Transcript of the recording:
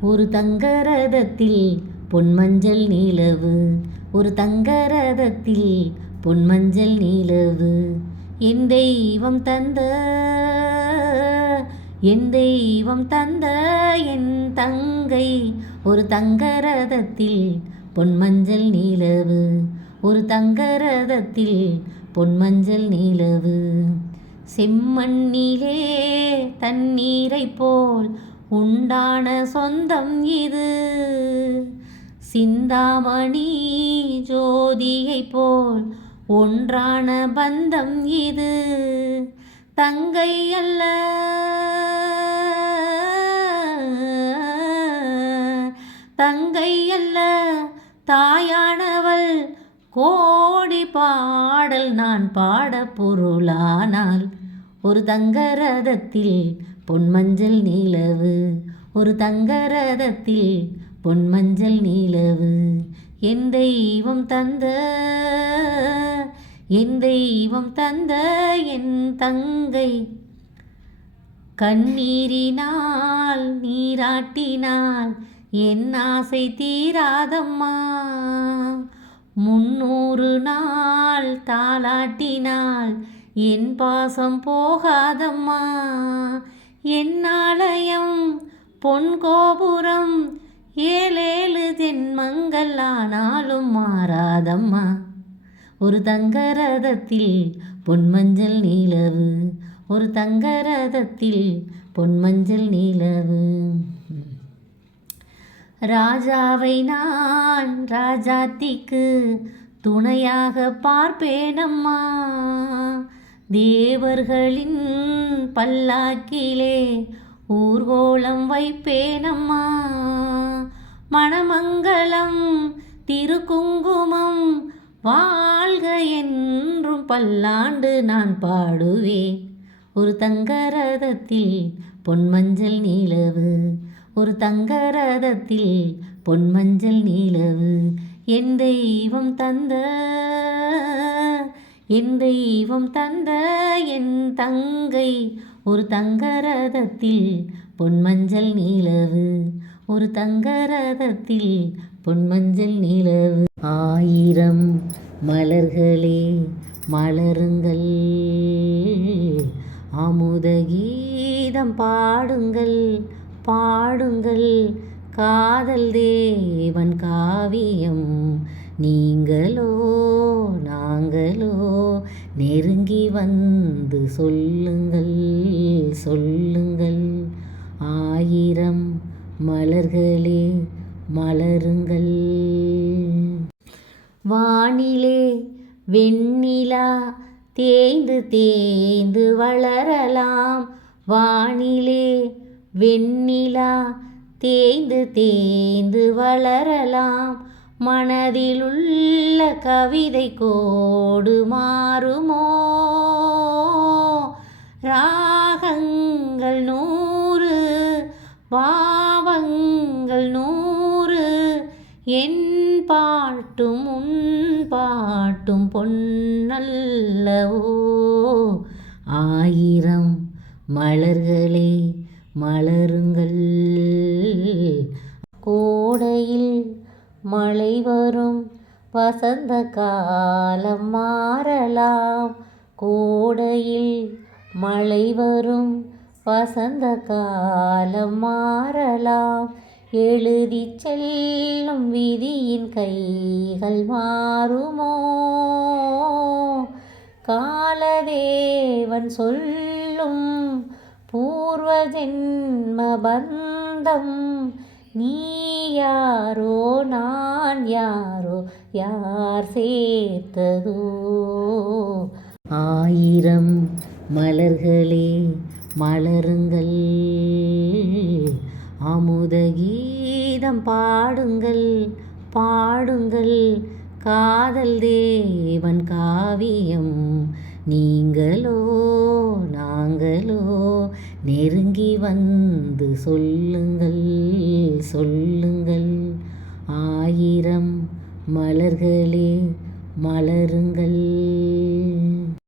ஒரு தங்கரதத்தில் பொன்மஞ்சள் நிலவு. ஒரு தங்கரதத்தில் பொன்மஞ்சள் நிலவு. என் தெய்வம் தந்த என் தெய்வம் தந்த என் தங்கை. ஒரு தங்கரதத்தில் பொன்மஞ்சள் நிலவு. ஒரு தங்கரதத்தில் பொன்மஞ்சள் நிலவு. செம்மண்ணிலே தண்ணீரை போல் உண்டான சொந்தம் இது. சிந்தாமணி ஜோதியைப் போல் ஒன்றான பந்தம் இது. தங்கை அல்ல. தங்கை அல்ல. தாயானவள். கோடி பாடல் நான் பாட பொருளானால் ஒரு தங்கரதத்தில் பொன்மஞ்சள் நிலவு. ஒரு தங்கரதத்தில் பொன்மஞ்சள் நிலவு. என் தெய்வம் தந்த என் தெய்வம் தந்த என் தங்கை. கண்ணீரினால் நீராட்டினால் என் ஆசை தீராதம்மா. முன்னூறு நாள் தாளாட்டினால் என் பாசம் போகாதம்மா. என் ஆலயம் பொன் கோபுரம். ஏழேழு தென்மங்கள் ஆனாலும் மாறாதம்மா. ஒரு தங்கரதத்தில் பொன்மஞ்சள் நீலவு. ஒரு தங்கரதத்தில் பொன்மஞ்சள் நீலவு. ராஜாவை நான் ராஜாத்திக்கு துணையாக பார்ப்பேனம்மா. தேவர்களின் பல்லாக்கிலே ஊர்கோலம் வைப்பேனம்மா. மணமங்கலம் திருக்குங்குமம் வாழ்க என்றும் பல்லாண்டு நான் பாடுவேன். ஒரு தங்கரதத்தில் பொன்மஞ்சள் நீளவு ஒரு தங்கரதத்தில் பொன்மஞ்சள் நீலவு என் தெய்வம் தந்த என் தெய்வம் தந்த என் தங்கை ஒரு தங்கரதத்தில் பொன்மஞ்சள் நிலவு. ஒரு தங்கரதத்தில் பொன்மஞ்சள் நிலவு. ஆயிரம் மலர்களே மலருங்கள். அமுத கீதம் பாடுங்கள் பாடுங்கள். காதல் தேவன் காவியம் நீங்களோ நாங்களோ நெருங்கி வந்து சொல்லுங்கள் சொல்லுங்கள். ஆயிரம் மலர்களே மலருங்கள். வானிலே வெண்ணிலா தேய்ந்து தேய்ந்து வளரலாம். வானிலே வெண்ணிலா தேய்ந்து தேய்ந்து வளரலாம். மனதிலுள்ள கவிதை கோடு மாறுமோ? ராகங்கள் நூறு பாவங்கள் நூறு என் பாட்டும் உன் பாட்டும் பொன்னல்லவோ? ஆயிரம் மலர்களே மலருங்கள். கோடையில் மழை வரும் வசந்த காலம் மாறலாம். கோடையில் மழை வரும் வசந்த காலம் மாறலாம். எழுதி செல்லும் விதியின் கைகள் மாறுமோ? காலதேவன் சொல்லும் பூர்வ ஜென்ம பந்தம் நீ யாரோ நான் யாரோ? யார் சேர்த்ததோ? ஆயிரம் மலர்களே மலருங்கள். அமுத கீதம் பாடுங்கள் பாடுங்கள். காதல் தேவன் காவியம் நீங்களோ நாங்களோ? நெருங்கி வந்து சொல்லுங்கள் சொல்லுங்கள். ஆயிரம் மலர்களே மலருங்கள்.